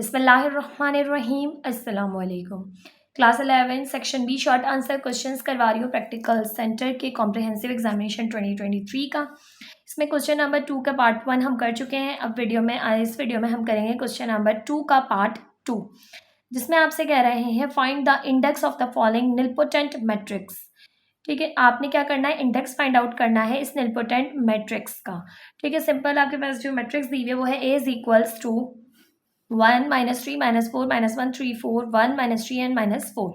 बिस्मिल्लाहिर्रहमानिर्रहीम। अस्सलाम वालेकुम। Class 11 section B short answer questions करवा रही हूँ प्रैक्टिकल सेंटर के कॉम्प्रिहेंसिव एग्जामिनेशन 2023 का। इसमें क्वेश्चन नंबर 2 का पार्ट 1 हम कर चुके हैं। अब इस वीडियो में हम करेंगे क्वेश्चन नंबर 2 का पार्ट 2, जिसमें आपसे कह रहे हैं find the index of the following nilpotent matrix. ठीक है, आपने क्या करना है, इंडेक्स फाइंड आउट करना है इस निलपोटेंट मैट्रिक्स का। ठीक है, सिंपल आपके पास जो मैट्रिक्स दी हुई है वो है ए इज इक्वल्स टू 1 -3 -4 -1 3 4 1 -3 एंड -4।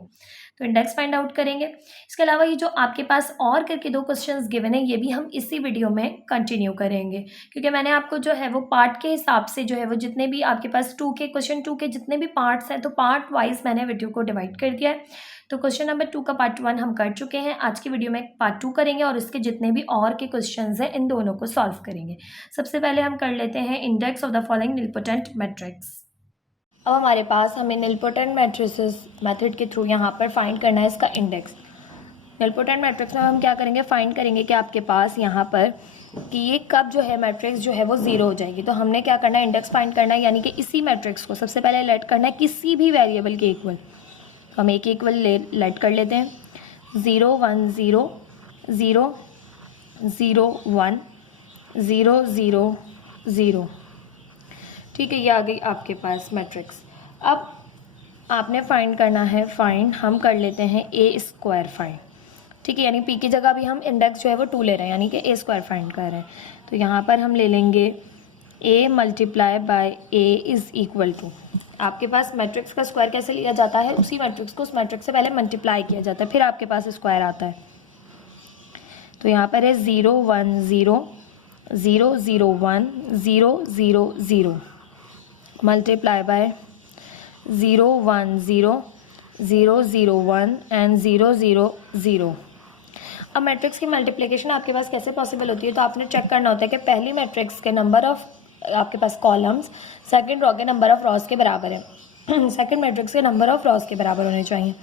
तो इंडेक्स फाइंड आउट करेंगे। इसके अलावा ये जो आपके पास और करके 2 क्वेश्चंस गिवन है ये भी हम इसी वीडियो में कंटिन्यू करेंगे, क्योंकि मैंने आपको जो है वो पार्ट के हिसाब से जो है वो जितने भी आपके पास क्वेश्चन 2 के जितने भी पार्ट्स हैं तो पार्ट वाइज मैंने वीडियो को डिवाइड कर दिया है। तो क्वेश्चन नंबर 2 का पार्ट 1 हम कर चुके हैं। आज की वीडियो में पार्ट 2 करेंगे और इसके जितने भी और के क्वेश्चंस हैं इन दोनों को सॉल्व करेंगे। सबसे पहले हम कर लेते हैं index of the following nilpotent matrix. अब हमारे पास हमें निलपोटेंट मैट्रिसेस मेथड के थ्रू यहाँ पर फाइंड करना है इसका इंडेक्स। निलपोटेंट मैट्रिक्स में हम क्या करेंगे, फाइंड करेंगे कि आपके पास यहाँ पर कि ये कब जो है मैट्रिक्स जो है वो ज़ीरो हो जाएगी। तो हमने क्या करना है, इंडेक्स फाइंड करना है, यानी कि इसी मैट्रिक्स को सबसे पहले लेट करना है किसी भी वेरिएबल के इक्वल। तो हम एक इक्वल लेट कर लेते हैं 0 1 0 0 0 1 0 0 0। ठीक है, ये आ गई आपके पास मैट्रिक्स। अब आपने फाइंड करना है, हम कर लेते हैं ए स्क्वायर फाइंड। ठीक है, यानी पी की जगह भी हम इंडेक्स जो है वो 2 ले रहे हैं, यानी कि ए स्क्वायर फाइंड कर रहे हैं। तो यहाँ पर हम ले लेंगे A multiply by A is equal to, आपके पास मैट्रिक्स का स्क्वायर कैसे लिया जाता है, उसी मैट्रिक्स को उस मैट्रिक्स से पहले मल्टीप्लाई किया जाता है, फिर आपके पास स्क्वायर आता है। तो यहाँ पर है 0 1 0 0 0 1 0 0 0 मल्टीप्लाई बाय 0 1 0 0 0 1 एंड 0 0 0। अब मैट्रिक्स की मल्टीप्लिकेशन आपके पास कैसे पॉसिबल होती है, तो आपने चेक करना होता है कि पहली मैट्रिक्स के नंबर ऑफ आपके पास कॉलम्स सेकंड रो के नंबर ऑफ रॉस के बराबर है सेकंड मैट्रिक्स के नंबर ऑफ रॉस के बराबर होने चाहिए।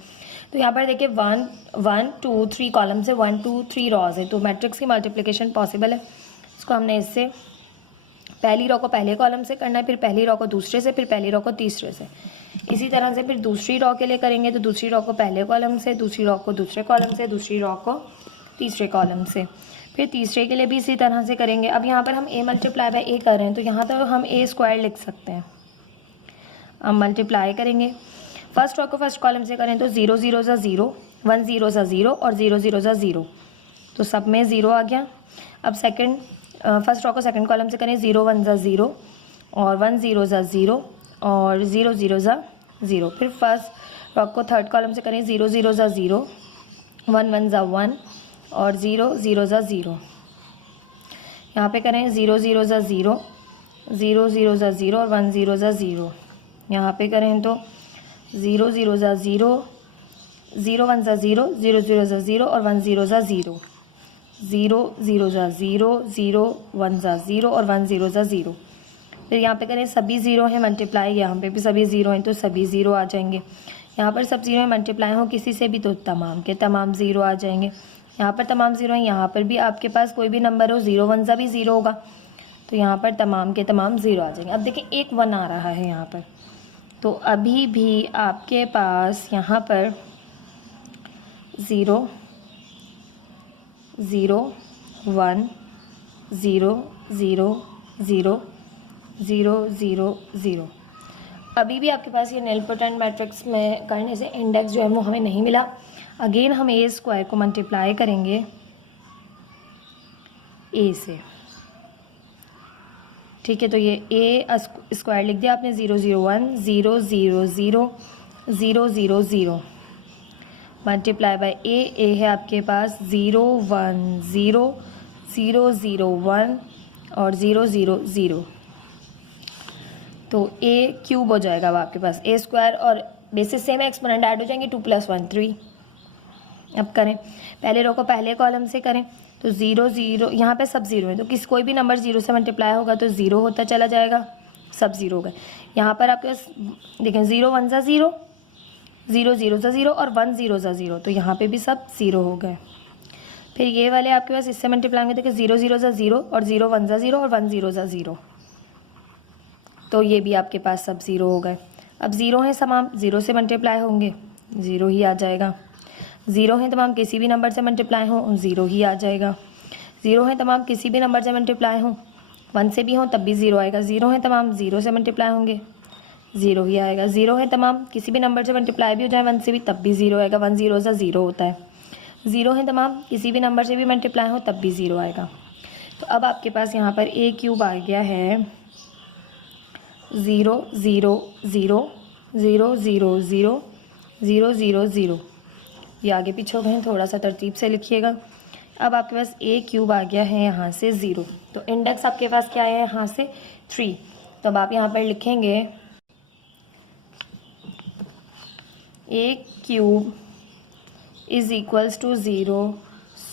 तो यहाँ पर देखिए 1 1 2 3 कॉलम्स है, 1 2 3 रॉज है, तो मैट्रिक्स की मल्टीप्लिकेशन पॉसिबल है। इसको हमने इससे पहली रो को पहले कॉलम से करना है, फिर पहली रो को दूसरे से, फिर पहली रो को तीसरे से। इसी तरह से फिर दूसरी रो के लिए करेंगे तो दूसरी रो को पहले कॉलम से, दूसरी रो को दूसरे कॉलम से, दूसरी रो को तीसरे कॉलम से, फिर तीसरे के लिए भी इसी तरह से करेंगे। अब यहाँ पर हम ए मल्टीप्लाई बाय ए कर रहे हैं तो यहाँ तो हम ए स्क्वायर लिख सकते हैं। अब मल्टीप्लाई करेंगे, फर्स्ट रो को फर्स्ट कॉलम से करें तो 0 0 ज़ा 0 1 0 ज़ा 0 और 0 0 ज़ा 0, तो सब में 0 आ गया। अब फर्स्ट रो को सेकंड कॉलम से करें 0 1 ज़ा 0 और 1 0 ज़ा 0 और 0 0 ज़ा 0, फिर फर्स्ट रो को थर्ड कॉलम से करें 0 0 ज़ा 0 1 1 ज़ा 1 और 0 0 ज़ा 0। यहाँ पे करें 0 0 ज़ा 0 0 0 ज़ा 0 और 1 0 ज़ा 0। यहाँ पे करें तो 0 0 ज़ा 0 0 1 ज़ा 0 0 0 ज़ा 0 और 1 0 ज़ा 0 0 0 ज़ा 0 0 1 ज़ा 0 और 1 0 ज़ा 0। फिर यहाँ पे करें सभी 0 हैं मल्टीप्लाई, यहाँ पे भी सभी 0 हैं तो सभी 0 आ जाएंगे। यहाँ पर सब 0 मल्टीप्लाई हो किसी से भी तो तमाम के तमाम 0 आ जाएंगे। यहाँ पर तमाम 0 हैं, यहाँ पर भी आपके पास कोई भी नंबर हो 0 1 ज़ा भी 0 होगा, तो यहाँ पर तमाम के तमाम 0 आ जाएंगे। अब देखिए एक 1 आ रहा है यहाँ पर, तो अभी भी आपके पास यहाँ पर 0 0 1 0 0 0 0 0 0। अभी भी आपके पास ये निलपोटेंट मैट्रिक्स में करने से इंडेक्स जो है वो हमें नहीं मिला। अगेन हम ए स्क्वायर को मल्टीप्लाई करेंगे ए से। ठीक है, तो ये ए स्क्वायर लिख दिया आपने 0 0 1 0 0 0 0 0 0 मल्टीप्लाई बाय ए है आपके पास 0 1 0 0 0 1 और 0 0 0, तो ए क्यूब हो जाएगा अब आपके पास। ए स्क्वायर और बेसिस सेम एक्सपोनेंट ऐड हो जाएंगे 2 + 1 3। अब करें पहले रो को पहले कॉलम से करें तो 0 0, यहाँ पे सब 0 है तो कोई भी नंबर 0 से मल्टीप्लाई होगा तो 0 होता चला जाएगा, सब 0 हो गए। यहाँ पर आपके पास देखें 0 1 ज़ा 0 0 0 ज़ा 0 और 1 0 ज़ा 0, तो यहाँ पे भी सब 0 हो गए। फिर ये वाले आपके पास इससे मल्टीप्लाई होंगे, देखिए 0 0 ज़ा 0 और 0 1 ज़ा 0 और 1 0 ज़ा 0, तो ये भी आपके पास सब 0 हो गए। अब ज़ीरो हैं तमाम, ज़ीरो से मल्टीप्लाई होंगे, ज़ीरो ही आ जाएगा। ज़ीरो हैं तमाम किसी भी नंबर से मल्टीप्लाई हों, ज़ीरो ही आ जाएगा। ज़ीरो हैं तमाम किसी भी नंबर से मल्टीप्लाई हों, वन से भी हों तब भी ज़ीरो आएगा। ज़ीरो हैं तमाम ज़ीरो से मल्टीप्लाई होंगे, ज़ीरो ही आएगा। ज़ीरो हैं तमाम किसी भी नंबर से मल्टीप्लाई भी हो जाए वन से भी तब भी ज़ीरो आएगा, वन ज़ीरो सा ज़ीरो होता है। ज़ीरो हैं तमाम किसी भी नंबर से भी मल्टीप्लाई हो तब भी ज़ीरो आएगा। तो अब आपके पास यहाँ पर ए क्यूब आ गया है 0 0 0 0 0 0 0 0 0। ये आगे पीछे हो गए, थोड़ा सा तरतीब से लिखिएगा। अब आपके पास ए क्यूब आ गया है यहाँ से 0, तो इंडेक्स आपके पास क्या है यहाँ से 3। तो अब आप यहाँ पर लिखेंगे A cube is equals to 0,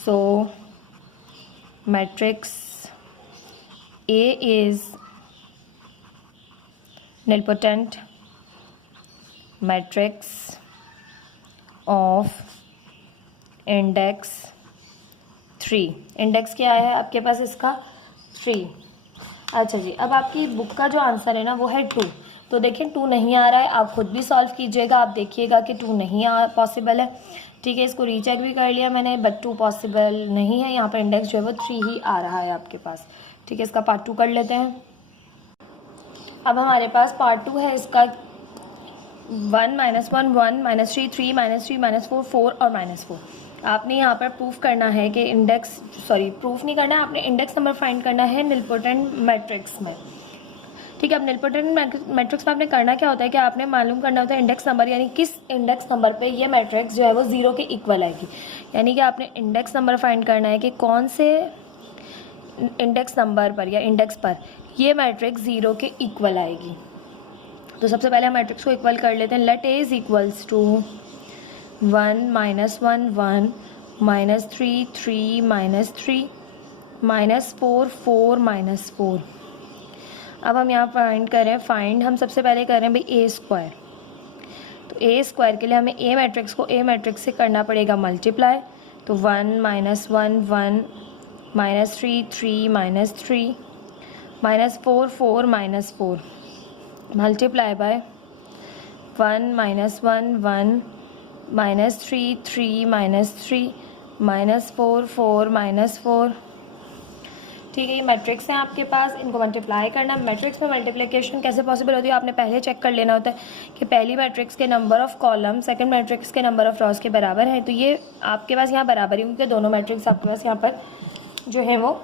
so matrix A is nilpotent matrix of index 3। Index क्या है आपके पास इसका 3। अच्छा जी, अब आपकी बुक का जो आंसर है ना वो है 2। तो देखिए 2 नहीं आ रहा है, आप खुद भी सॉल्व कीजिएगा, आप देखिएगा कि 2 नहीं पॉसिबल है। ठीक है, इसको रीचेक भी कर लिया मैंने, बट 2 पॉसिबल नहीं है। यहाँ पर इंडेक्स जो है वो 3 ही आ रहा है आपके पास। ठीक है, इसका पार्ट 2 कर लेते हैं। अब हमारे पास पार्ट 2 है इसका 1 -1 1 -3 3 -3 -4 4 और -4। आपने यहाँ पर प्रूफ करना है कि प्रूफ नहीं करना है, आपने इंडेक्स नंबर फाइंड करना है निलपोटेंट मैट्रिक्स में। ठीक है, अब निलपोटेंट मैट्रिक्स में आपने करना क्या होता है कि आपने मालूम करना होता है इंडेक्स नंबर, यानी किस इंडेक्स नंबर पे ये मैट्रिक्स जो है वो 0 के इक्वल आएगी। यानी कि आपने इंडेक्स नंबर फाइंड करना है कि कौन से इंडेक्स नंबर पर या इंडेक्स पर ये मैट्रिक्स 0 के इक्वल आएगी। तो सबसे पहले हम मैट्रिक्स को इक्वल कर लेते हैं। Let a is equals to 1 -1 1 -3 3 -3 -4 4 -4। अब हम यहाँ फाइंड करें, हम सबसे पहले कर रहे हैं भाई ए स्क्वायर। तो ए स्क्वायर के लिए हमें ए मैट्रिक्स को ए मैट्रिक्स से करना पड़ेगा मल्टीप्लाई। तो 1 -1 1 -3 3 -3 -4 4 -4 मल्टीप्लाई बाय 1 -1 1 -3 3 -3 -4 4 -4। ठीक है, ये मैट्रिक्स हैं आपके पास, इनको मल्टीप्लाई करना। मैट्रिक्स में मल्टीप्लिकेशन कैसे पॉसिबल होती है आपने पहले चेक कर लेना होता है कि पहली मैट्रिक्स के number of column second matrix के नंबर ऑफ़ रॉस के बराबर है। तो ये आपके पास यहाँ बराबर ही, क्योंकि दोनों मैट्रिक्स आपके पास यहाँ पर जो है वो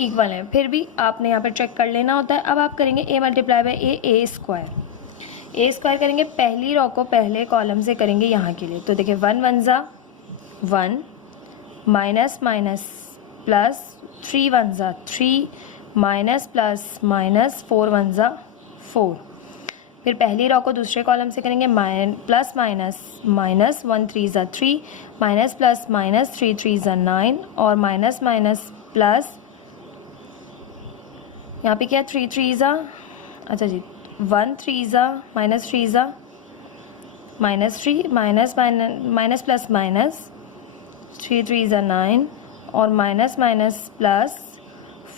इक्वल है। फिर भी आपने यहाँ पर चेक कर लेना होता है। अब आप करेंगे A multiply by A square. A square करेंगे, पहली रो को पहले कॉलम से करेंगे यहाँ के लिए। तो देखिए 1 1 ज़ा 1 माइनस माइनस प्लस 3 1 ज़ा 3 माइनस प्लस माइनस 4 1 ज़ा 4। फिर पहली रो को दूसरे कॉलम से करेंगे प्लस माइनस माइनस 1 3 ज़ा 3 माइनस प्लस माइनस 3 3 ज़ा 9 और माइनस माइनस प्लस यहाँ पे क्या 3 3 ज़ा, अच्छा जी 1 3 ज़ा -3 ज़ा -3 माइनस प्लस माइनस 3 3 ज़ा 9 और माइनस माइनस प्लस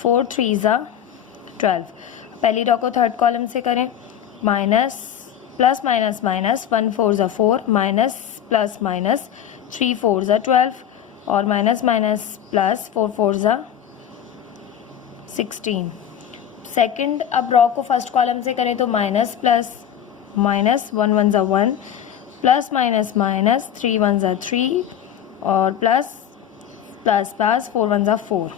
4 3 ज़ा 12। पहली रो को थर्ड कॉलम से करें, माइनस प्लस माइनस माइनस 1 4 ज़ा 4 माइनस प्लस माइनस 3 4 ज़ा 12 और माइनस माइनस प्लस 4 4 ज़ा 16। सेकंड अब रो को फर्स्ट कॉलम से करें तो माइनस प्लस माइनस 1 1 ज़ा 1 प्लस माइनस माइनस 3 1 ज़ा 3 और प्लस प्लस प्लस 4 1 ज़ा 4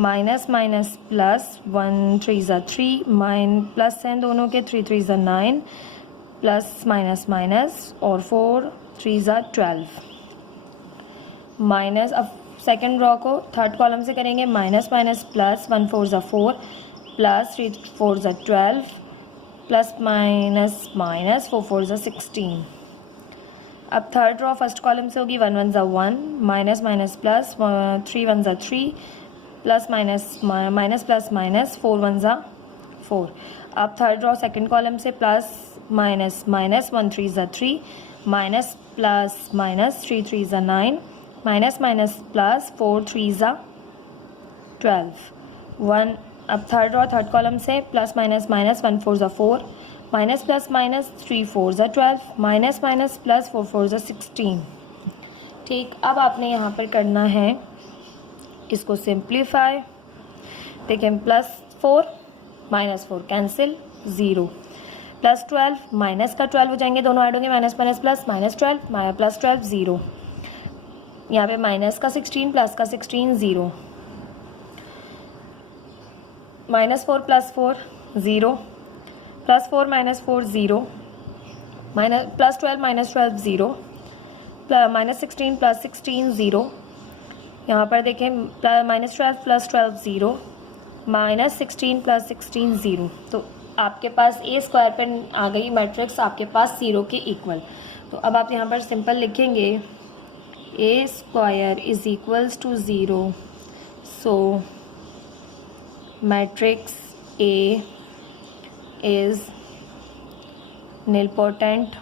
माइनस माइनस प्लस 1 3 ज़ा 3 प्लस हैं दोनों के 3 3 ज़ा 9 प्लस माइनस माइनस और 4 3 ज़ा 12 माइनस। अब सेकंड रो को थर्ड कॉलम से करेंगे, माइनस माइनस प्लस 1 4 ज़ा 4 प्लस 3 4 ज़ा 12 प्लस माइनस माइनस 4 4 ज़ा 16। अब थर्ड रो फर्स्ट कॉलम से होगी 1 1 ज़ा 1 माइनस माइनस प्लस 3 1 ज़ा 3 plus minus minus plus minus 4 1 ज़ा 4। अब थर्ड रो सेकंड कॉलम से प्लस माइनस माइनस 1 3 ज़ा 3 माइनस प्लस माइनस 3 3 ज़ा 9 माइनस माइनस प्लस 4 3 ज़ा 12 1। अब थर्ड रो थर्ड कॉलम से प्लस माइनस माइनस 1 4 ज़ा 4 माइनस प्लस माइनस 3 4 ज़ा 12, माइनस माइनस प्लस 4 4 ज़ा 16। ठीक, अब आपने यहाँ पर करना है इसको सिंप्लीफाई। देखें +4 -4 कैंसिल, 0 +12 माइनस का 12 हो जाएंगे, दोनों ऐड होंगे, माइनस माइनस प्लस, -12 प्लस 12 0। यहाँ पे माइनस का 16 प्लस का 16 0, -4 + 4 0, +4 - 4 0, +12 - 12 0, -16 + 16 0। यहाँ पर देखें -12 + 12 0, -16 + 16 0। तो आपके पास ए स्क्वायर पर आ गई मैट्रिक्स आपके पास 0 के इक्वल। तो अब आप यहाँ पर सिंपल लिखेंगे A square is equals to 0, so matrix A is nilpotent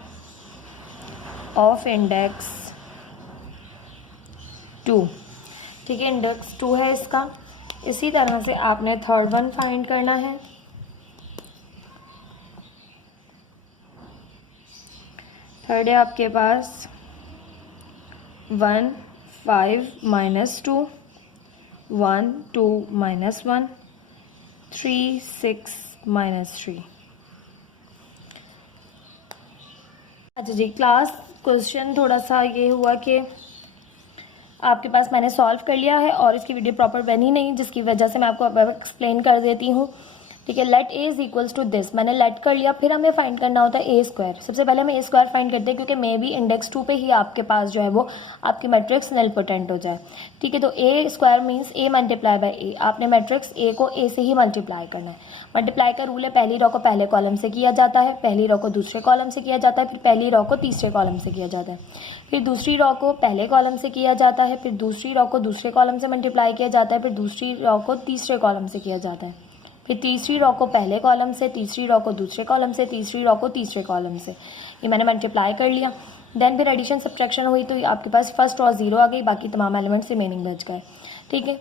of index 2। ठीक है, इंडेक्स 2 है इसका। इसी तरह से आपने थर्ड वन फाइंड करना है। थर्ड है आपके पास 1 5 -2, 1 2 -1, 3 6 -3। अच्छा जी, क्लास क्वेश्चन थोड़ा सा ये हुआ कि आपके पास मैंने सॉल्व कर लिया है और इसकी वीडियो प्रॉपर बनी नहीं, जिसकी वजह से मैं आपको अब एक्सप्लेन कर देती हूँ। ठीक है, let a is equals to this, मैंने लेट कर लिया। फिर हमें फाइंड करना होता है ए स्क्वायर। सबसे पहले हमें ए स्क्वायर फाइंड करते हैं, क्योंकि मे बी इंडेक्स 2 पे ही आपके पास जो है वो आपकी मैट्रिक्स निलपोटेंट हो जाए। ठीक है, तो A square means A multiply by A. आपने मैट्रिक्स ए को ए से ही मल्टीप्लाई करना है। मल्टीप्लाई का रूल है, पहली रो को पहले कॉलम से किया जाता है, पहली रो को दूसरे कॉलम से किया जाता है, फिर पहली रो को तीसरे कॉलम से किया जाता है, फिर दूसरी रो को पहले कॉलम से किया जाता है, फिर दूसरी रो को दूसरे कॉलम से मल्टीप्लाई किया जाता है, फिर दूसरी रो को तीसरे कॉलम से किया जाता है, फिर तीसरी रो को पहले कॉलम से, तीसरी रो को दूसरे कॉलम से, तीसरी रो को तीसरे कॉलम से। ये मैंने मल्टीप्लाई कर लिया। देन फिर एडिशन सब्ट्रैक्शन हुई, तो आपके पास फर्स्ट रो 0 आ गई, बाकी तमाम एलिमेंट्स रिमेनिंग बच गए। ठीक है,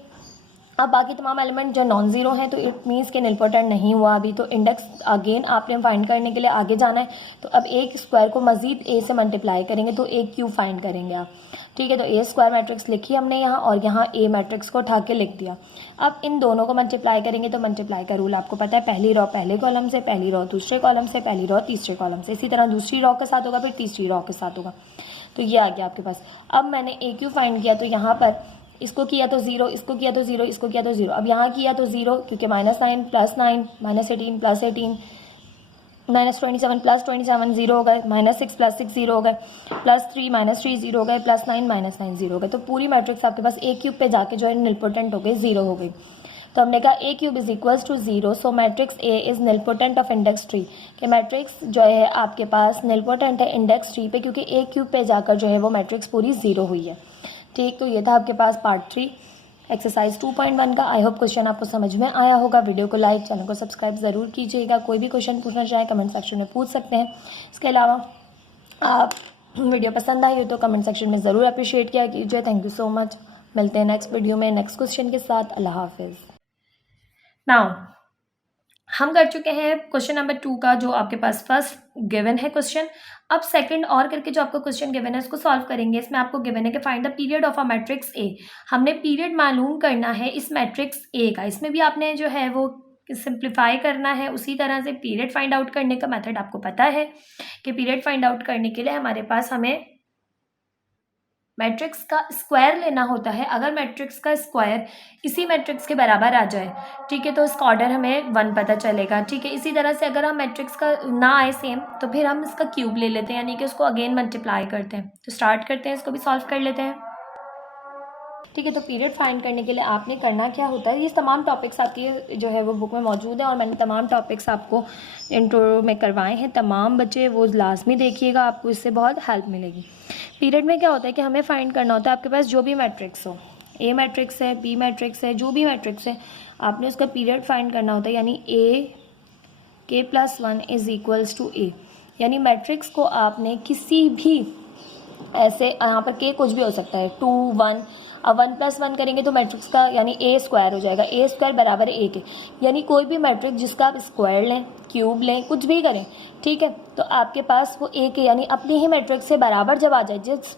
अब बाकी तमाम एलिमेंट जो नॉन ज़ीरो हैं, तो इट मीन्स के निलपोटेंट नहीं हुआ अभी। तो इंडेक्स अगेन आपने फाइंड करने के लिए आगे जाना है। तो अब एक स्क्वायर को मजीद ए से मल्टीप्लाई करेंगे, तो ए क्यूब फाइंड करेंगे आप। ठीक है, तो ए स्क्वायर मैट्रिक्स लिखी हमने यहाँ, और यहाँ ए मैट्रिक्स को उठा के लिख दिया। अब इन दोनों को मल्टीप्लाई करेंगे, तो मल्टीप्लाई का रूल आपको पता है, पहली रो पहले कॉलम से, पहली रो दूसरे कॉलम से, पहली रो तीसरे कॉलम से, इसी तरह दूसरी रो के साथ होगा, फिर तीसरी रो के साथ होगा। तो ये आ गया आपके पास। अब मैंने ए क्यूब फाइंड किया, तो यहाँ पर इसको किया तो 0, इसको किया तो 0, इसको किया तो 0। अब यहाँ किया तो 0, क्योंकि -9 + 9 -18 + 18 -27 + 27 0 हो गए, -6 + 6 0 हो गए, +3 - 3 0 हो गए, +9 - 9 0 हो गए। तो पूरी मैट्रिक्स आपके पास ए क्यूब पे जाके जो है निलपोटेंट हो गई, 0 हो गई। तो हमने कहा A cube is equals to 0, so matrix A is nilpotent of index 3। कि मैट्रिक्स जो है आपके पास निलपोटेंट है इंडेक्स 3 पे, क्योंकि ए क्यूब पे जाकर जो है वो मैट्रिक्स पूरी 0 हुई है। ठीक, तो ये था आपके पास पार्ट 3 एक्सरसाइज 2.1 का। आई होप क्वेश्चन आपको समझ में आया होगा। वीडियो को लाइक, चैनल को सब्सक्राइब ज़रूर कीजिएगा। कोई भी क्वेश्चन पूछना चाहे कमेंट सेक्शन में पूछ सकते हैं। इसके अलावा आप वीडियो पसंद आई हो तो कमेंट सेक्शन में ज़रूर अप्रिशिएट किया कीजिए। Thank you so much. मिलते हैं नेक्स्ट वीडियो में नेक्स्ट क्वेश्चन के साथ। अल्लाह हाफिज़। नाउ हम कर चुके हैं क्वेश्चन नंबर 2 का, जो आपके पास फर्स्ट गिवन है क्वेश्चन। अब सेकंड और करके जो आपको क्वेश्चन गिवन है उसको सॉल्व करेंगे। इसमें आपको गिवन है कि find the period of a matrix A. हमने पीरियड मालूम करना है इस मैट्रिक्स ए का। इसमें भी आपने जो है वो सिंप्लीफाई करना है। उसी तरह से पीरियड फाइंड आउट करने का मेथड आपको पता है कि पीरियड फाइंड आउट करने के लिए हमारे पास हमें मैट्रिक्स का स्क्वायर लेना होता है। अगर मैट्रिक्स का स्क्वायर इसी मैट्रिक्स के बराबर आ जाए, ठीक है, तो इसका ऑर्डर हमें 1 पता चलेगा। ठीक है, इसी तरह से अगर हम मैट्रिक्स का ना आए सेम, तो फिर हम इसका क्यूब ले लेते हैं, यानी कि उसको अगेन मल्टीप्लाई करते हैं। तो स्टार्ट करते हैं, इसको भी सॉल्व कर लेते हैं। ठीक है, तो पीरियड फाइंड करने के लिए आपने करना क्या होता है, ये तमाम टॉपिक्स आपकी जो है वो बुक में मौजूद है, और मैंने तमाम टॉपिक्स आपको इंट्रो में करवाए हैं। तमाम बच्चे वो लाजमी देखिएगा, आपको इससे बहुत हेल्प मिलेगी। पीरियड में क्या होता है कि हमें फाइंड करना होता है आपके पास जो भी मैट्रिक्स हो, ए मैट्रिक्स है, बी मैट्रिक्स है, जो भी मैट्रिक्स है, आपने उसका पीरियड फाइंड करना होता है। यानी k+1 इज इक्वल्स टू ए, यानी मैट्रिक्स को आपने किसी भी ऐसे यहाँ पर के कुछ भी हो सकता है, 2 1। अब 1 + 1 करेंगे तो मैट्रिक्स का यानी ए स्क्वायर हो जाएगा, ए स्क्वायर बराबर है ए के। यानी कोई भी मैट्रिक्स जिसका आप स्क्वायर लें, क्यूब लें, कुछ भी करें, ठीक है, तो आपके पास वो ए के यानी अपनी ही मैट्रिक्स से बराबर जब आ जाए, जिस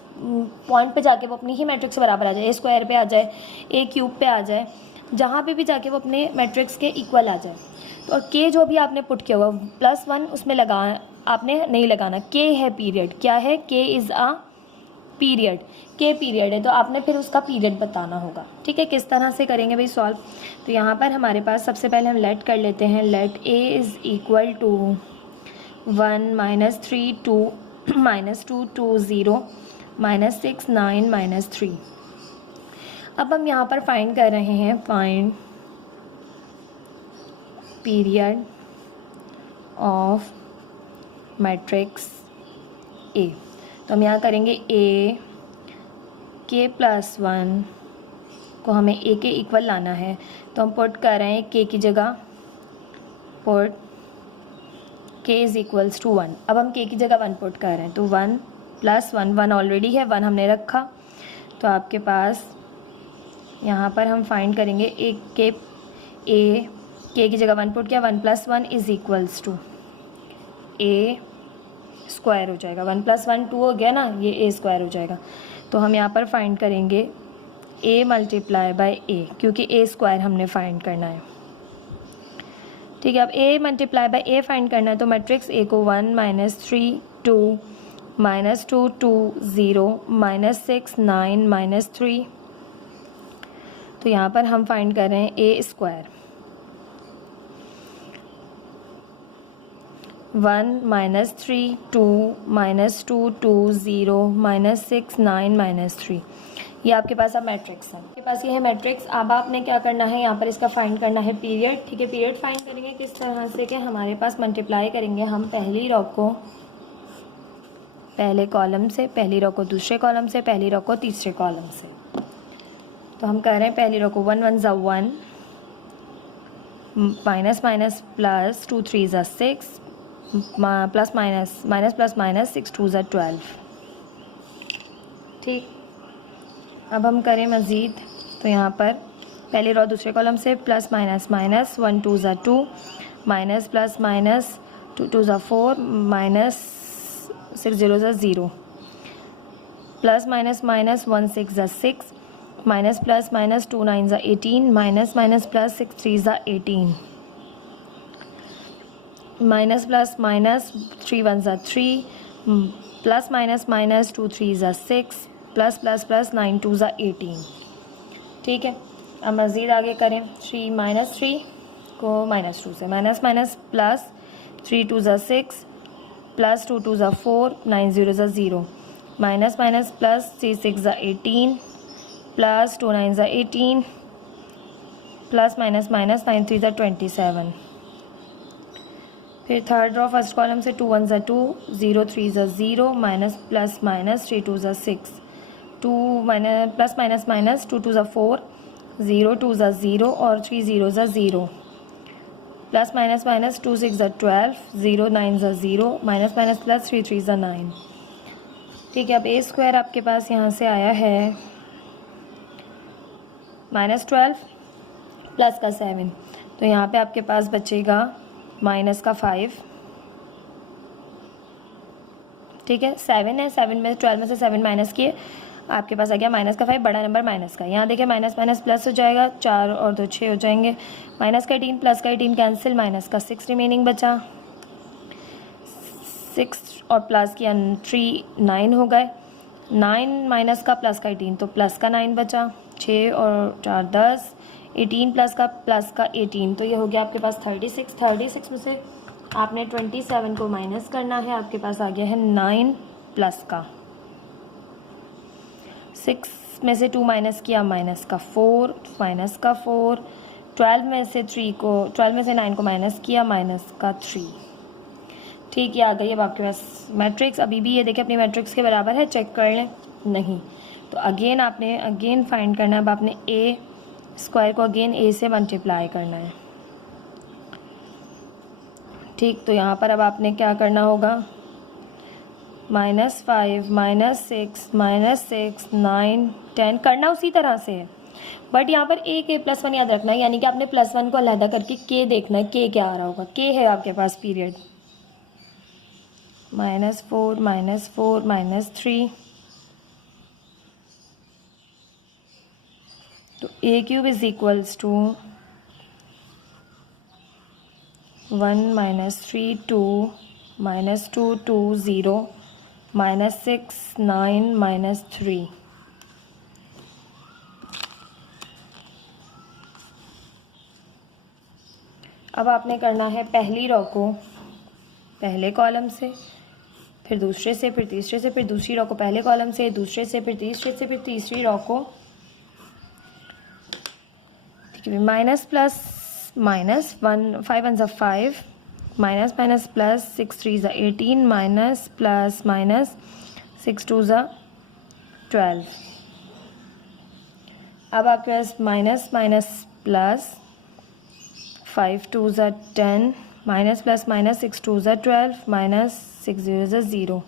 पॉइंट पे जाके वो अपनी ही मैट्रिक्स से बराबर आ जाए, ए स्क्वायर पे आ जाए, ए क्यूब पे आ जाए, जहाँ पे भी जाके वो अपने मैट्रिक्स के इक्वल आ जाए। तो और के जो भी आपने पुट किया हुआ +1 उसमें लगा, आपने नहीं लगाना, के है पीरियड, क्या है, के इज़ अ पीरियड, के पीरियड है, तो आपने फिर उसका पीरियड बताना होगा। ठीक है, किस तरह से करेंगे भाई सॉल्व। तो यहाँ पर हमारे पास सबसे पहले हम लेट कर लेते हैं, let a is equal to 1 -3 2 -2 2 0 -6 9 -3। अब हम यहाँ पर फाइंड कर रहे हैं, find period of matrix A. तो हम यहाँ करेंगे ए के +1 को हमें ए के इक्वल लाना है, तो हम पुट कर रहे हैं के की जगह पुट के इज़ इक्वल्स टू 1। अब हम के की जगह 1 पुट कर रहे हैं, तो 1 + 1, 1 ऑलरेडी है, 1 हमने रखा, तो आपके पास यहाँ पर हम फाइंड करेंगे एक के की जगह 1 पुट किया, 1 + 1 is equals to a square हो जाएगा, 1 + 1 2 हो गया ना, ये ए स्क्वायर हो जाएगा। तो हम यहाँ पर फाइंड करेंगे a × a, क्योंकि ए स्क्वायर हमने फाइंड करना है। ठीक है, अब a × a फाइंड करना है, तो मैट्रिक्स a को 1 -3 2 -2 2 0 -6 9 -3। तो यहाँ पर हम फाइंड कर रहे हैं ए स्क्वायर, 1 -3 2 -2 2 0 -6 9 -3। ये आपके पास अब मैट्रिक्स है, आपके पास ये है मैट्रिक्स। अब आपने क्या करना है, यहाँ पर इसका फाइंड करना है पीरियड। ठीक है, पीरियड फाइंड करेंगे किस तरह से कि हमारे पास मल्टीप्लाई करेंगे हम पहली रो को पहले कॉलम से, पहली रो को दूसरे कॉलम से, पहली रो को तीसरे कॉलम से। तो हम कह रहे हैं पहली रो को 1 1 ज़ा 1 -+ 2 3 ज़ा 6 +- 6 2 ज़ा 12। ठीक, अब हम करें मज़ीद, तो यहाँ पर पहली रो दूसरे कॉलम से +- 1 2 ज़ा 2 -+ 2 2 ज़ा 4 -6 0 ज़ा 0 +- 1 6 ज़ा 6 -+ 2 9 ज़ा 18 -+ 6 3 ज़ा 18 -+ 3 1 ज़ा 3 +- 2 3 ज़ा 6 ++ 9 2 ज़ा 18। ठीक है, अब मज़ीद आगे करें, 3 -3 को -2 से, +- 3 2 ज़ा 6 +2 2 ज़ा 4 9 0 ज़ा 0 -+ 3 6 ज़ा 18 +2 9 ज़ा 18 +- 9 3 ज़ा 27। फिर थर्ड रो फर्स्ट कॉलम से 2 1 ज़ा 2 0 3 ज़ा 0 -+ 3 2 ज़ा 6 2 +- 2 2 ज़ा 4 0 2 ज़ा 0 और 3 0 ज़ा 0 +- 2 6 ज़ा 12 0 9 ज़ा 0 -+ 3 3 ज़ा 9। ठीक है, अब ए स्क्वायर आपके पास यहाँ से आया है -12 प्लस का 7, तो यहाँ पे आपके पास बचेगा -5। ठीक है, 7 है, 7 में 12 में से 7 माइनस किए, आपके पास आ गया -5, बड़ा नंबर माइनस का। यहाँ देखिए माइनस प्लस हो जाएगा, 4 और 2 6 हो जाएंगे, -18 प्लस का 18 कैंसिल, -6 रिमेनिंग बचा, 6 और प्लस किया 3 9 हो गए, 9 माइनस का प्लस का 18 तो प्लस का 9 बचा, 6 और 4 10, 18 प्लस का 18 तो ये हो गया आपके पास 36 में से आपने 27 को माइनस करना है, आपके पास आ गया है 9 प्लस का 6 में से 2 माइनस किया, -4 12 में से 9 को माइनस किया, -3। ठीक है, आ गई अब आपके पास मैट्रिक्स। अभी भी ये देखिए अपनी मैट्रिक्स के बराबर है, चेक कर लें, नहीं तो अगेन फाइंड करना है। अब आपने ए स्क्वायर को अगेन ए से मल्टीप्लाई करना है। ठीक, तो यहाँ पर अब आपने क्या करना होगा, -5 -6 -6 9 10 करना उसी तरह से है, बट यहाँ पर ए के +1 याद रखना है, यानी कि आपने +1 को अलहदा करके के देखना है, के क्या आ रहा होगा। के है आपके पास पीरियड -4 -4 -3, तो a³ इज इक्वल्स टू 1 -3 2 -2 2 0 -6 9 -3। अब आपने करना है पहली रो को पहले कॉलम से, फिर दूसरे से, फिर तीसरे से, फिर दूसरी रो को पहले कॉलम से, दूसरे से, फिर तीसरे से, फिर तीसरी रो को, ठीक है, minus plus minus 1 5 1 5 minus minus plus 6 3 18 minus plus minus 6 2 12। अब आपके पास minus minus plus 5 2 10 minus plus minus 6 2 12 minus 6 0 0।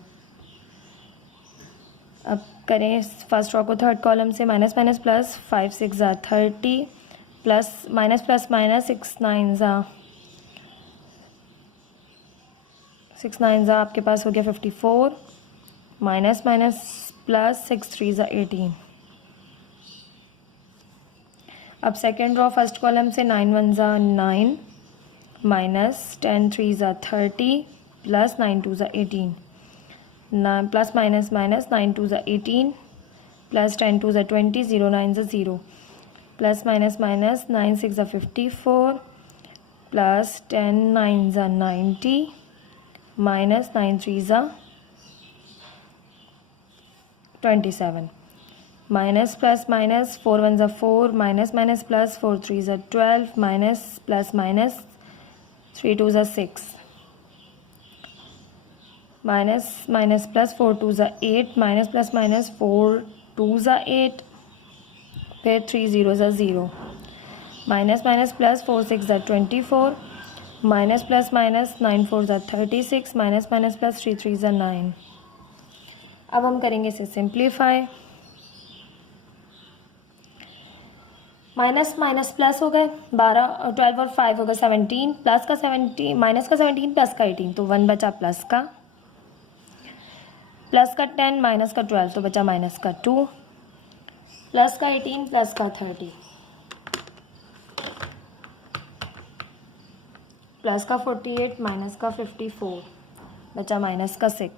अब करें फर्स्ट रो को थर्ड कॉलम से, minus minus plus 5 6 30 plus minus minus 6 9 आपके पास हो गया 54 माइनस माइनस प्लस 6 3 18। अब सेकेंड रो फर्स्ट कॉलम से 9 1 9 minus 10 3 30 plus 9 2 18 plus minus minus 9 2 18 plus 10 2 20 0 9 0 plus minus minus 9 6 54 plus 10 9 90 minus 9 3 27 minus plus minus 4 1 4 minus minus plus 4 3 12 minus plus minus 3 2 6 minus minus plus 4 2 8 minus plus minus 4 2 8 फिर 3 0 0 minus minus plus 4 6 24 minus plus minus 9 4 36 minus minus plus 3 3 9। अब हम करेंगे इसे simplify. Minus minus plus हो गए 12 12 और 5 हो गए 17 प्लस का 17 माइनस का 17 प्लस का 18 तो 1 बचा प्लस का 10 माइनस का 12 तो बचा माइनस का 2 प्लस का 18 प्लस का 30 प्लस का 48 माइनस का 54 बचा माइनस का 6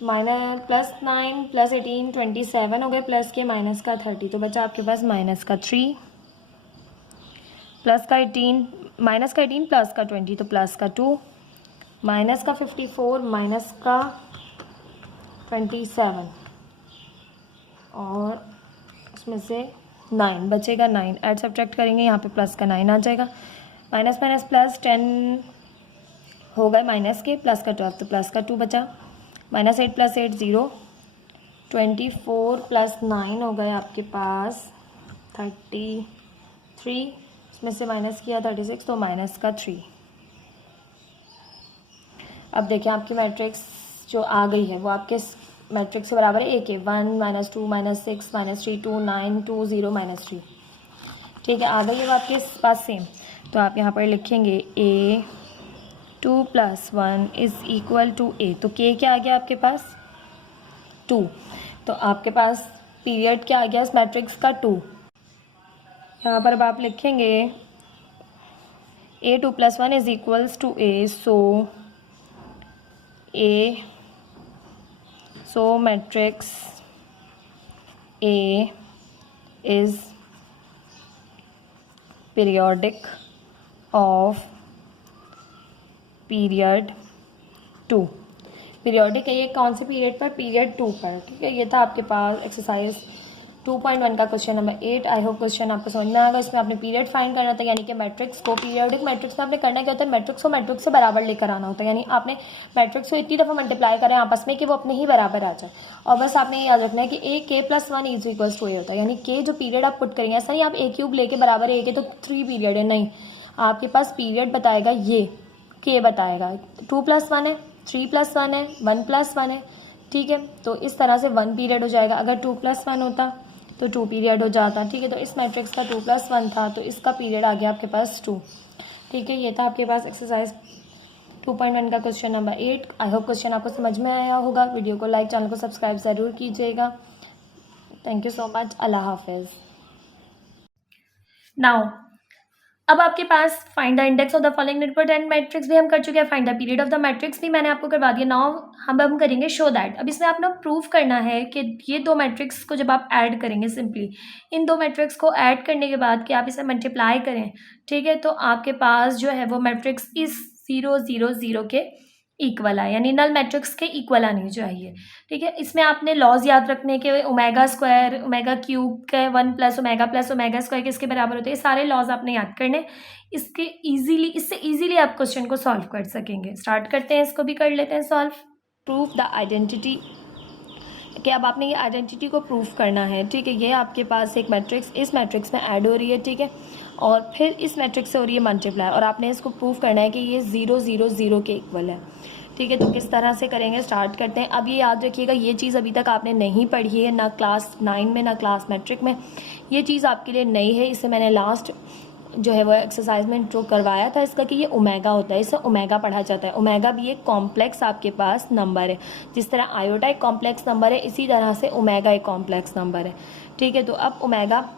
माइनस प्लस 9 प्लस 18 27 हो गए प्लस के माइनस का 30 तो बचा आपके पास माइनस का 3 प्लस का 18 माइनस का 18 प्लस का 20 तो प्लस का 2 माइनस का 54 माइनस का 27 और उसमें से 9 बचेगा 9 ऐड सब्ट्रैक्ट करेंगे यहाँ पे प्लस का 9 आ जाएगा माइनस माइनस प्लस 10 हो गए माइनस के प्लस का 12 तो प्लस का 2 बचा माइनस 8 प्लस 8 0 24 प्लस 9 हो गए आपके पास 33 इसमें से माइनस किया 36 तो माइनस का 3। अब देखिए आपकी मैट्रिक्स जो आ गई है वो आपके मैट्रिक्स के बराबर है ए के 1 -2 -6 -3 2 9 2 0 -3। ठीक है आ गई है वो आपके पास सेम। तो आप यहाँ पर लिखेंगे a 2 + 1 is equal to a। तो k क्या आ गया आपके पास 2। तो आपके पास पीरियड क्या आ गया इस मैट्रिक्स का 2। यहाँ पर अब आप लिखेंगे a 2 + 1 is equals to a। So matrix A is periodic of period 2। Periodic है ये कौन से पीरियड पर पीरियड 2 पर। ठीक है ये था आपके पास एक्सरसाइज 2.1 का question number 8। I hope question आपको समझ में आएगा। इसमें आपने पीरियड फाइंड करना था यानी कि मैट्रिक्स को पीरियोडिक मैट्रिक्स में आपने करना क्या होता है मैट्रिक्स को मैट्रिक्स से बराबर लेकर आना होता है। यानी आपने मैट्रिक्स को इतनी दफ़ा मल्टीप्लाई करें आपस में कि वो अपने ही बराबर आ जाए। और बस आपने ये याद रखना है कि ए k + 1 इज इक्वल्स टू ए होता है। यानी के जो पीरियड आप पुट करेंगे ऐसा नहीं आप a³ लेके बराबर है a के तो 3 पीरियड है, नहीं आपके पास पीरियड बताएगा ये कि ये बताएगा 2+1 है, 3+1 है, 1+1 है, ठीक है। तो इस तरह से 1 पीरियड हो जाएगा। अगर 2+1 होता तो 2 पीरियड हो जाता, ठीक है। तो इस मैट्रिक्स का 2+1 था तो इसका पीरियड आ गया आपके पास 2, ठीक है। ये था आपके पास एक्सरसाइज 2.1 का question number 8। I hope question आपको समझ में आया होगा। वीडियो को लाइक, चैनल को सब्सक्राइब ज़रूर कीजिएगा। Thank you so much. अल्लाह हाफिज़। नाउ अब आपके पास find the index of the following important matrix भी हम कर चुके हैं, find the period of the matrix भी मैंने आपको करवा दिया। नाउ हम करेंगे शो दैट। अब इसमें आपने प्रूफ करना है कि ये दो मैट्रिक्स को जब आप ऐड करेंगे, सिंपली इन दो मैट्रिक्स को ऐड करने के बाद कि आप इसे मल्टीप्लाई करें, ठीक है, तो आपके पास जो है वो मैट्रिक्स इस 0 0 0 के इक्वल आए, यानी नल मैट्रिक्स के इक्वल आनी चाहिए, ठीक है। इसमें आपने लॉज याद रखने के, ओमेगा स्क्वायर ओमेगा क्यूब के 1 प्लस ओमेगा स्क्वायर किसके बराबर होते हैं, ये सारे लॉज आपने याद करने। इससे इजीली आप क्वेश्चन को सॉल्व कर सकेंगे। स्टार्ट करते हैं, इसको भी कर लेते हैं सॉल्व। प्रूफ द आइडेंटिटी, कि अब आपने ये आइडेंटिटी को प्रूफ करना है, ठीक है। ये आपके पास एक मैट्रिक्स इस मैट्रिक्स में ऐड हो रही है, ठीक है, और फिर इस मैट्रिक्स से हो रही है मल्टीप्लाई, और आपने इसको प्रूफ करना है कि ये 0 0 0 के इक्वल है, ठीक है। तो किस तरह से करेंगे, स्टार्ट करते हैं। अब ये याद रखिएगा, ये चीज़ अभी तक आपने नहीं पढ़ी है, ना क्लास 9 में ना क्लास मैट्रिक में, ये चीज़ आपके लिए नई है। इसे मैंने लास्ट जो है वो एक्सरसाइज में इंट्रो करवाया था इसका, कि ये ओमेगा होता है, इससे ओमेगा पढ़ा जाता है। ओमेगा भी एक कॉम्प्लेक्स आपके पास नंबर है, जिस तरह आयोटा एक कॉम्प्लेक्स नंबर है, इसी तरह से ओमेगा एक कॉम्प्लेक्स नंबर है, ठीक है। तो अब ओमेगा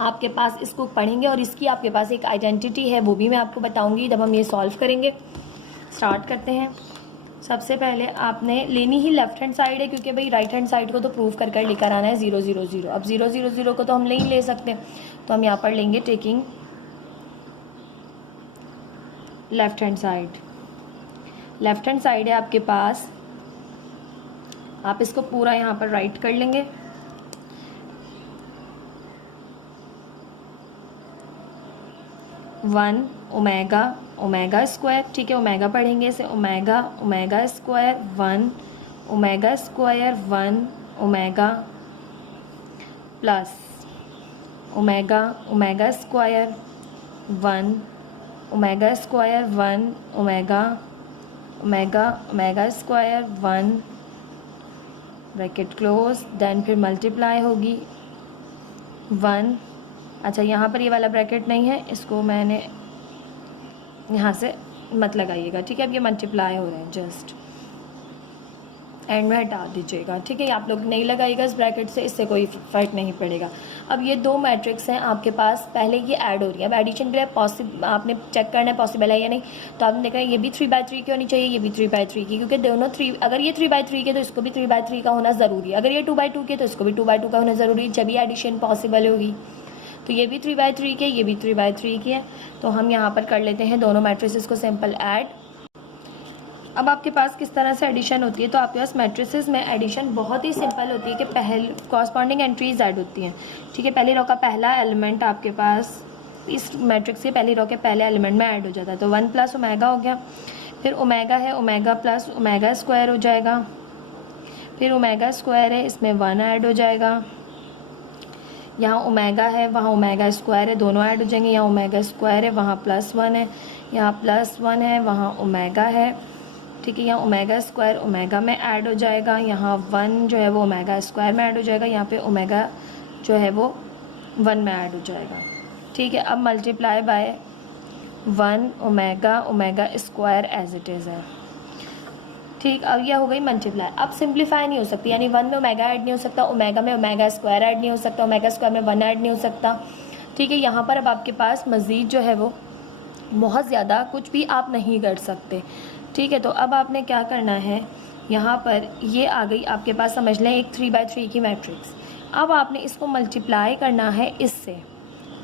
आपके पास इसको पढ़ेंगे, और इसकी आपके पास एक आइडेंटिटी है, वो भी मैं आपको बताऊंगी जब हम ये सॉल्व करेंगे। स्टार्ट करते हैं। सबसे पहले आपने लेनी ही लेफ्ट हैंड साइड है, क्योंकि भाई राइट हैंड साइड को तो प्रूव कर कर लेकर आना है 0 0 0। अब 0 0 0 को तो हम नहीं ले सकते, तो हम यहाँ पर लेंगे taking left hand side. Left hand side है आपके पास, आप इसको पूरा यहाँ पर राइट कर लेंगे। वन ओमेगा ओमेगा स्क्वायर, ठीक है, ओमेगा पढ़ेंगे इसे, omega omega square 1 omega square 1 omega plus omega omega square 1 omega square 1 omega omega omega square 1 bracket close, then फिर मल्टीप्लाई होगी 1। अच्छा, यहाँ पर ये वाला ब्रैकेट नहीं है, इसको मैंने यहाँ से मत लगाइएगा, ठीक है। अब ये मल्टीप्लाई हो रहे हैं, जस्ट एंड में हटा दीजिएगा, ठीक है। आप लोग नहीं लगाइएगा इस ब्रैकेट से, इससे कोई फ़र्क नहीं पड़ेगा। अब ये दो मैट्रिक्स हैं आपके पास, पहले ये ऐड हो रही है। अब एडिशन के लिए आपने चेक करना है पॉसिबल है या नहीं। तो आपने देखा ये भी 3/3 की होनी चाहिए, ये भी 3/3 की, क्योंकि दोनों 3, अगर ये 3/3 के तो इसको भी 3/3 का होना ज़रूरी है। अगर ये 2/2 के तो इसको भी 2/2 का होना ज़रूरी है, जब ये एडिशन पॉसिबल होगी। तो ये भी 3/3 के, ये भी 3/3 की है। तो हम यहाँ पर कर लेते हैं दोनों मैट्रिसेस को सिंपल ऐड। अब आपके पास किस तरह से एडिशन होती है, तो आपके पास मैट्रिसेस में एडिशन बहुत ही सिंपल होती है कि पहले कॉरस्पॉन्डिंग एंट्रीज ऐड होती हैं, ठीक है। पहली रो का पहला एलिमेंट आपके पास इस मैट्रिक्स के पहली रो के पहले एलिमेंट में ऐड हो जाता है। तो 1 प्लस ओमेगा हो गया, फिर ओमेगा है, ओमेगा प्लस ओमेगा स्क्वायर हो जाएगा, फिर ओमेगा स्क्वायर है, इसमें 1 ऐड हो जाएगा। यहाँ ओमेगा है, वहाँ ओमेगा स्क्वायर है, दोनों ऐड हो जाएंगे। यहाँ ओमेगा स्क्वायर है, वहाँ +1 है, यहाँ +1 है, वहाँ ओमेगा है, ठीक है। यहाँ ओमेगा स्क्वायर ओमेगा में ऐड हो जाएगा, यहाँ 1 जो है वो ओमेगा स्क्वायर में ऐड हो जाएगा, यहाँ पे ओमेगा जो है वो 1 में ऐड हो जाएगा, ठीक है। अब multiply by 1 omega omega square as it is है, ठीक। अब यह हो गई मल्टीप्लाई। अब सिंप्लीफाई नहीं हो सकती, यानी 1 में ओमेगा ऐड नहीं हो सकता, ओमेगा में ओमेगा स्क्वायर ऐड नहीं हो सकता, ओमेगा स्क्वायर में 1 ऐड नहीं हो सकता, ठीक है। यहाँ पर अब आपके पास मज़ीद जो है वो बहुत ज़्यादा कुछ भी आप नहीं कर सकते, ठीक है। तो अब आपने क्या करना है, यहाँ पर ये आ गई आपके पास, समझ लें एक 3/3 की मैट्रिक्स। अब आपने इसको मल्टीप्लाई करना है इससे,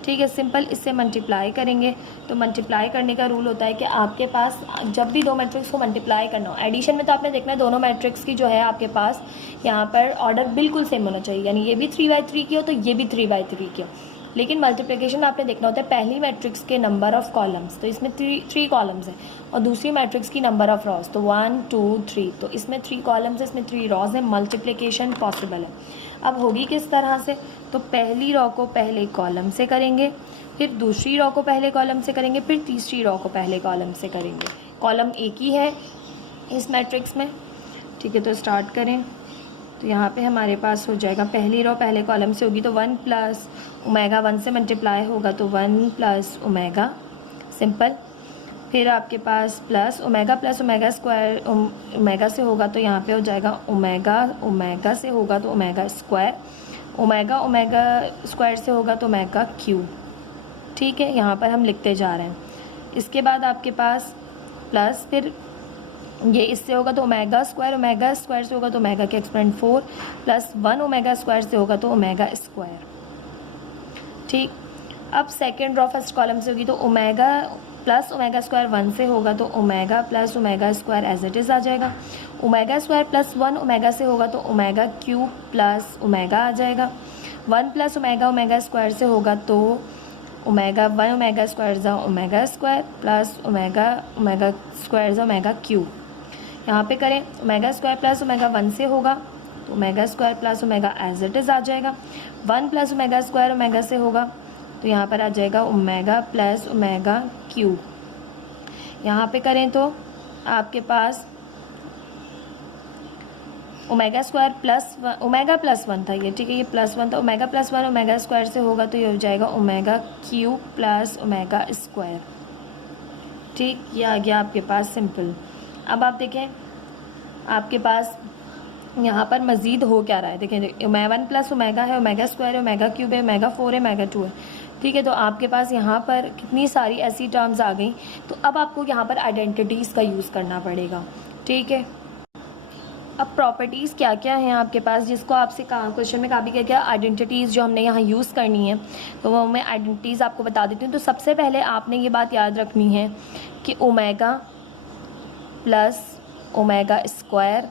ठीक है, सिंपल इससे मल्टीप्लाई करेंगे। तो मल्टीप्लाई करने का रूल होता है कि आपके पास जब भी दो मैट्रिक्स को मल्टीप्लाई करना हो, एडिशन में तो आपने देखना है दोनों मैट्रिक्स की जो है आपके पास यहाँ पर ऑर्डर बिल्कुल सेम होना चाहिए, यानी ये भी 3/3 की हो तो ये भी 3/3 की हो। लेकिन मल्टीप्लिकेशन आपने देखना होता है पहली मैट्रिक्स के नंबर ऑफ़ कॉलम्स, तो इसमें 3 कॉलम्स हैं, और दूसरी मैट्रिक्स की नंबर ऑफ़ रॉज, तो 1 2 3, तो इसमें 3 कॉलम्स है, इसमें 3 रॉज हैं, मल्टीप्लिकेशन पॉसिबल है। अब होगी किस तरह से, तो पहली रो को पहले कॉलम से करेंगे, फिर दूसरी रो को पहले कॉलम से करेंगे, फिर तीसरी रो को पहले कॉलम से करेंगे, कॉलम एक ही है इस मैट्रिक्स में, ठीक है। तो स्टार्ट करें, तो यहाँ पे हमारे पास हो जाएगा पहली रो पहले कॉलम से होगी तो 1 प्लस ओमेगा 1 से मल्टीप्लाई होगा तो 1 प्लस ओमेगा, सिंपल। फिर आपके पास प्लस ओमेगा स्क्वायर ओमेगा से होगा तो यहाँ पे हो जाएगा ओमेगा से होगा तो ओमेगा स्क्वायर, ओमेगा स्क्वायर से होगा तो ओमेगा क्यूब, ठीक है। यहाँ पर हम लिखते जा रहे हैं। इसके बाद आपके पास प्लस, फिर ये इससे होगा तो ओमेगा स्क्वायर से होगा तो ओमेगा के एक्सपोनेंट 4 प्लस 1 ओमेगा स्क्वायर से होगा तो ओमेगा स्क्वायर, ठीक। अब सेकेंड रो फर्स्ट कॉलम से होगी तो ओमेगा प्लस ओमेगा स्क्वायर 1 से होगा तो omega plus omega square as it is आ जाएगा। ओमेगा स्क्वायर प्लस 1 ओमेगा से होगा तो ओमेगा क्यूब प्लस ओमेगा आ जाएगा। 1 प्लस ओमेगा स्क्वायर से होगा तो ओमेगा 1 ओमेगा स्क्वायर ज़ा omega square plus omega square ज़ा ओमेगा क्यूब। यहाँ पे करें ओमेगा स्क्वायर प्लस ओमेगा 1 से होगा तो omega square plus omega as it is आ जाएगा। 1 प्लस ओमेगा स्क्वायर ओमेगा से होगा तो यहाँ पर आ जाएगा ओमेगा प्लस ओमेगा क्यूब। यहाँ पे करें तो आपके पास omega square plus omega plus 1 था ये, ठीक है, ये प्लस 1 था। ओमेगा प्लस 1 ओमेगा स्क्वायर से होगा तो ये हो जाएगा omega cube plus omega square, ठीक। ये आ गया आपके पास सिंपल। अब आप देखें आपके पास यहाँ पर मज़ीद हो क्या रहा है, देखें 1 प्लस ओमेगा है, ओमेगा स्क्वायर है, ओमेगा क्यूब है, ओमेगा 4 है, ओमेगा 2 है, ठीक है। तो आपके पास यहाँ पर कितनी सारी ऐसी टर्म्स आ गई। तो अब आपको यहाँ पर आइडेंटिटीज़ का यूज़ करना पड़ेगा, ठीक है। अब प्रॉपर्टीज़ क्या क्या हैं आपके पास, जिसको आपसे क्वेश्चन में काफ़ी क्या क्या आइडेंटिटीज़ जो हमने यहाँ यूज़ करनी है, तो वो मैं आइडेंटिटीज़ आपको बता देती हूँ। तो सबसे पहले आपने ये बात याद रखनी है कि omega plus omega square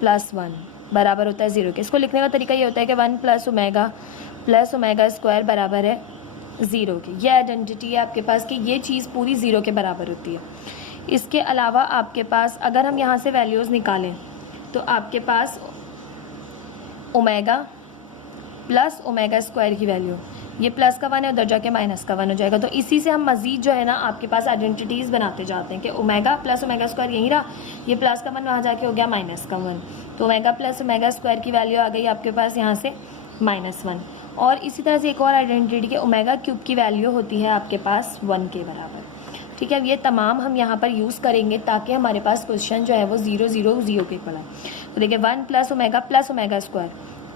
plus 1 बराबर होता है 0 के। इसको लिखने का तरीका ये होता है कि 1 प्लस ओमेगा स्क्वायर बराबर है 0 के। ये आइडेंटिटी है आपके पास कि ये चीज़ पूरी 0 के बराबर होती है। इसके अलावा आपके पास अगर हम यहाँ से वैल्यूज़ निकालें तो आपके पास ओमेगा प्लस ओमेगा स्क्वायर की वैल्यू, ये प्लस का 1 है, उधर जाके माइनस का 1 हो जाएगा। तो इसी से हम मज़ीद जो है ना आपके पास आइडेंटिटीज़ बनाते जाते हैं कि ओमेगा प्लस ओमेगा स्क्वायर यहीं रहा, ये प्लस का 1 वहाँ जाके हो गया माइनस का 1, तो ओमेगा प्लस ओमेगा स्क्वायर की वैल्यू आ गई आपके पास यहाँ से -1। और इसी तरह से एक और आइडेंटिटी के ओमेगा क्यूब की वैल्यू होती है आपके पास 1 के बराबर, ठीक है। अब ये तमाम हम यहाँ पर यूज़ करेंगे ताकि हमारे पास क्वेश्चन जो है वो 0 0 0 के पड़ा। तो देखिए 1 प्लस ओमेगा स्क्वायर,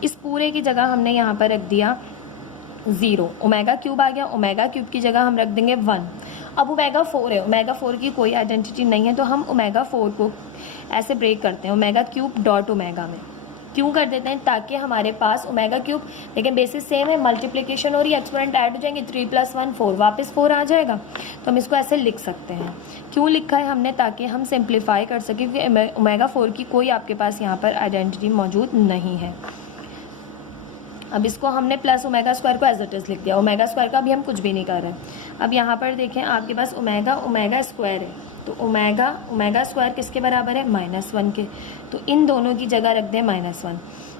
इस पूरे की जगह हमने यहाँ पर रख दिया 0, ओमेगा क्यूब आ गया, ओमेगा क्यूब की जगह हम रख देंगे 1। अब ओमेगा 4 है, ओमेगा 4 की कोई आइडेंटिटी नहीं है, तो हम ओमेगा 4 को ऐसे ब्रेक करते हैं ओमेगा क्यूब डॉट ओमेगा में। क्यों कर देते हैं, ताकि हमारे पास ओमेगा क्यूब, लेकिन बेसिस सेम है, मल्टीप्लिकेशन हो रही है, एक्सपोनेंट ऐड हो जाएंगे, 3 + 1 4, वापस 4 आ जाएगा। तो हम इसको ऐसे लिख सकते हैं। क्यों लिखा है हमने, ताकि हम सिंप्लीफाई कर सकें, क्योंकि ओमेगा 4 की कोई आपके पास यहाँ पर आइडेंटिटी मौजूद नहीं है। अब इसको हमने प्लस ओमेगा स्क्वायर को एज इट इज़ लिख दिया, ओमेगा स्क्वायर का भी हम कुछ भी नहीं कर रहे हैं। अब यहाँ पर देखें आपके पास ओमेगा स्क्वायर है, तो ओमेगा स्क्वायर किसके बराबर है, -1 के। तो इन दोनों की जगह रख दें -1।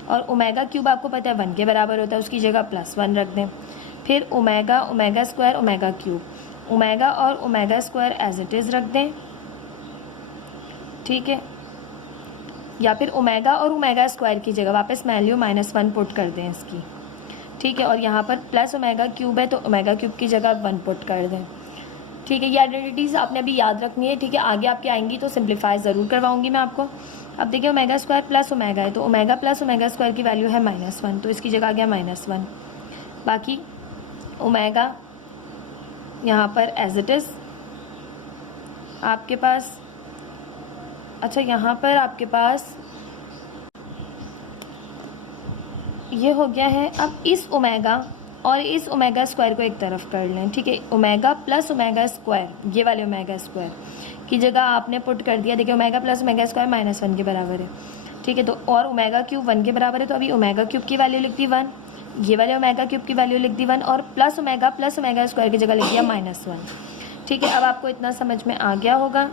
और ओमेगा क्यूब आपको पता है 1 के बराबर होता है, उसकी जगह +1 रख दें। फिर omega square omega cube, omega और omega square as it is रख दें, ठीक है। या फिर ओमेगा और ओमेगा स्क्वायर की जगह वापस वैल्यू -1 पुट कर दें इसकी, ठीक है। और यहाँ पर प्लस ओमेगा क्यूब है तो ओमेगा क्यूब की जगह 1 पुट कर दें, ठीक है। ये आइडेंटिटीज़ आपने अभी याद रखनी है, ठीक है। आगे आपके आएंगी तो सिंप्लीफाई ज़रूर करवाऊंगी मैं आपको। अब देखिए ओमेगा स्क्वायर प्लस ओमेगा है, तो ओमेगा प्लस ओमेगा स्क्वायर की वैल्यू है -1, तो इसकी जगह आ गया -1। बाकी ओमेगा यहाँ पर एज इट इज़ आपके पास, अच्छा यहाँ पर आपके पास ये हो गया है। अब इस ओमेगा और इस ओमेगा स्क्वायर को एक तरफ कर लें, ठीक है। ओमेगा प्लस ओमेगा स्क्वायर, ये वाले ओमेगा स्क्वायर की जगह आपने पुट कर दिया, देखिए ओमेगा प्लस ओमेगा स्क्वायर -1 के बराबर है, ठीक है। तो और ओमेगा क्यूब 1 के बराबर है, तो अभी ओमेगा क्यूब की वैल्यू लिख दी 1, ये वाले ओमेगा क्यूब की वैल्यू लिख दी 1, और प्लस ओमेगा स्क्वायर की जगह लिख दिया -1, ठीक है। अब आपको इतना समझ में आ गया होगा।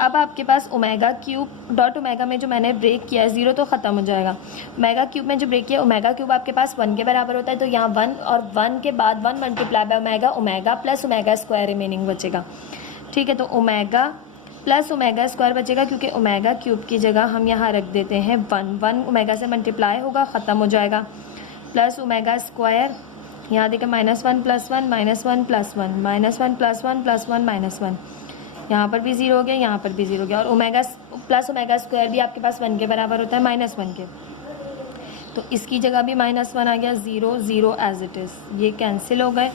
अब आपके पास ओमेगा क्यूब डॉट ओमेगा में जो मैंने ब्रेक किया है 0 तो ख़त्म हो जाएगा। ओमेगा क्यूब में जो ब्रेक किया ओमेगा क्यूब आपके पास 1 के बराबर होता है, तो यहाँ 1 और 1 के बाद 1 multiply by omega, omega plus omega square remaining बचेगा। ठीक है, तो ओमेगा प्लस ओमेगा स्क्वायर बचेगा, क्योंकि ओमेगा क्यूब की जगह हम यहाँ रख देते हैं 1 ओमेगा से मल्टीप्लाई होगा, ख़त्म हो जाएगा, प्लस ओमेगा स्क्वायर, यहाँ देखिए -1 + 1 -1 + 1 -1 + 1 + 1 -1, यहाँ पर भी 0 हो गया, यहाँ पर भी 0 हो गया। और ओमेगा प्लस ओमेगा स्क्वायर भी आपके पास 1 के बराबर होता है -1 के, तो इसकी जगह भी -1 आ गया, 0 0 एज इट इज़, ये कैंसिल हो गए।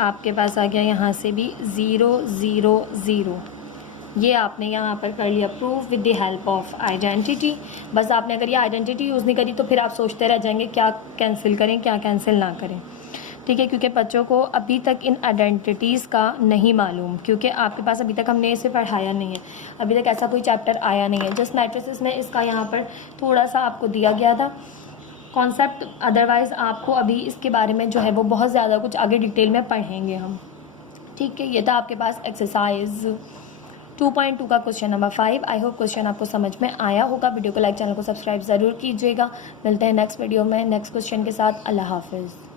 आपके पास आ गया यहाँ से भी 0 0 0। ये आपने यहाँ पर कर लिया proof with the help of identity. बस आपने अगर ये आइडेंटिटी यूज़ नहीं करी तो फिर आप सोचते रह जाएंगे क्या कैंसिल करें क्या कैंसिल ना करें। ठीक है, क्योंकि बच्चों को अभी तक इन आइडेंटिटीज़ का नहीं मालूम, क्योंकि आपके पास अभी तक हमने इसे पढ़ाया नहीं है, अभी तक ऐसा कोई चैप्टर आया नहीं है। जस्ट मैट्रिसेस में इसका यहाँ पर थोड़ा सा आपको दिया गया था कॉन्सेप्ट, अदरवाइज़ आपको अभी इसके बारे में जो है वो बहुत ज़्यादा कुछ आगे डिटेल में पढ़ेंगे हम। ठीक है, ये था आपके पास एक्सरसाइज 2.2 का question number 5। I hope question आपको समझ में आया होगा। वीडियो को लाइक, चैनल को सब्सक्राइब ज़रूर कीजिएगा। मिलते हैं नेक्स्ट वीडियो में नेक्स्ट क्वेश्चन के साथ। अल्लाह हाफिज़।